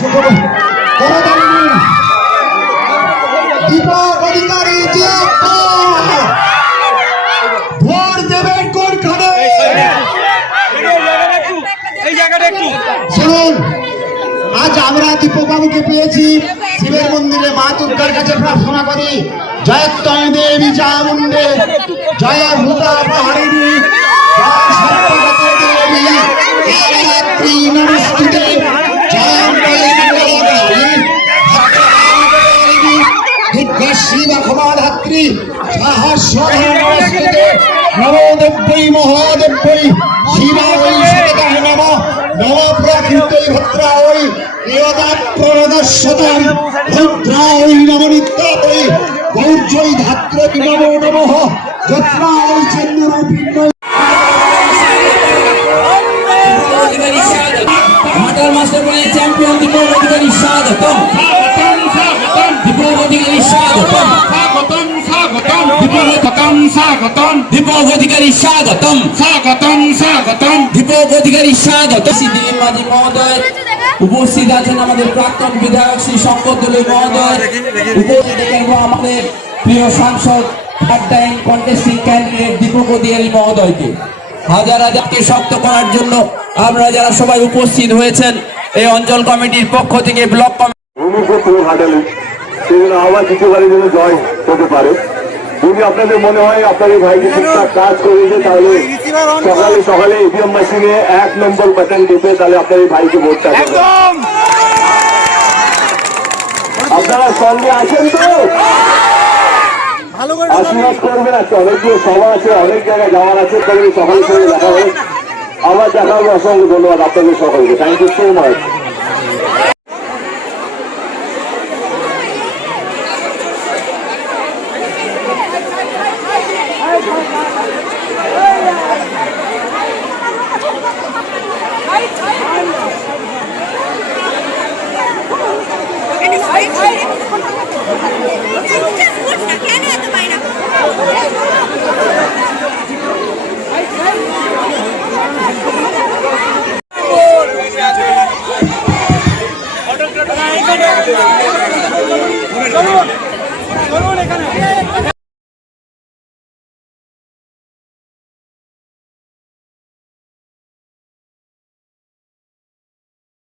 দীপক শুনুন, আজ আমরা দীপক বাবুকে পেয়েছি শিবের মন্দিরে মা দুর্গার কাছে প্রার্থনা করি। জয়ত্তম দেবী চামুন্ডে জয় ভূতা পাহাড়িনী, জয় দুর্গা শিবা ক্ষমাধাত্রী সাহস্র নমস্তুতে, নমো দেব্যৈ মহাদেব্যৈ ভদ্রায় দেবতা প্রণদস্যতাম ভদ্রায় নম। নিত্যায় গৌর্যৈ ধাত্রী নমো নমঃ যত্রায় চন্দ্ররূপিণ্য মাতার মাস্টার বলে চ্যাম্পিয়ন দীপক অধিকারী স্বাগতম দীপক অধিকারী স্বাগতম স্বাগতম স্বাগতম দীপক অধিকারী স্বাগতম স্বাগতম স্বাগতম দীপক অধিকারী মাঝি মহোদয় উপস্থিত আছেন আমাদের প্রাক্তন বিধায়ক শ্রী শঙ্কর দলুই মহোদয় উপস্থিত আমাদের প্রিয় সাংসদ third time contesting candidate Dipak Adhikari মহোদয়কে। হাজার হাজারকে শক্ত করার জন্য আমরা যারা সবাই উপস্থিত হয়েছেন এই অঞ্চল কমিটির পক্ষ থেকে ব্লক কমিটি আবার দ্বিতীয়বারের জন্য জয় হতে পারে। যদি আপনাদের মনে হয় আপনাদের ভাইকে ঠিকঠাক কাজ করেছে তাহলে সকালে সকালে ইভিএম মেশিনে এক নম্বর বাটন টিপে তাহলে আপনাদের ভাইকে ভোটটা আপনারা সঙ্গে আছেন তো? আশীর্বাদ করবেন আজকে। অনেকগুলো সভা আছে অনেক জায়গায় যাওয়ার আছে তাহলে সকালে সঙ্গে দেখা হবে। আবার দেখা হবে অসংখ্য ধন্যবাদ আপনাদের সকলকে। থ্যাংক ইউ সো মাচ চলুন চলুন এখানে।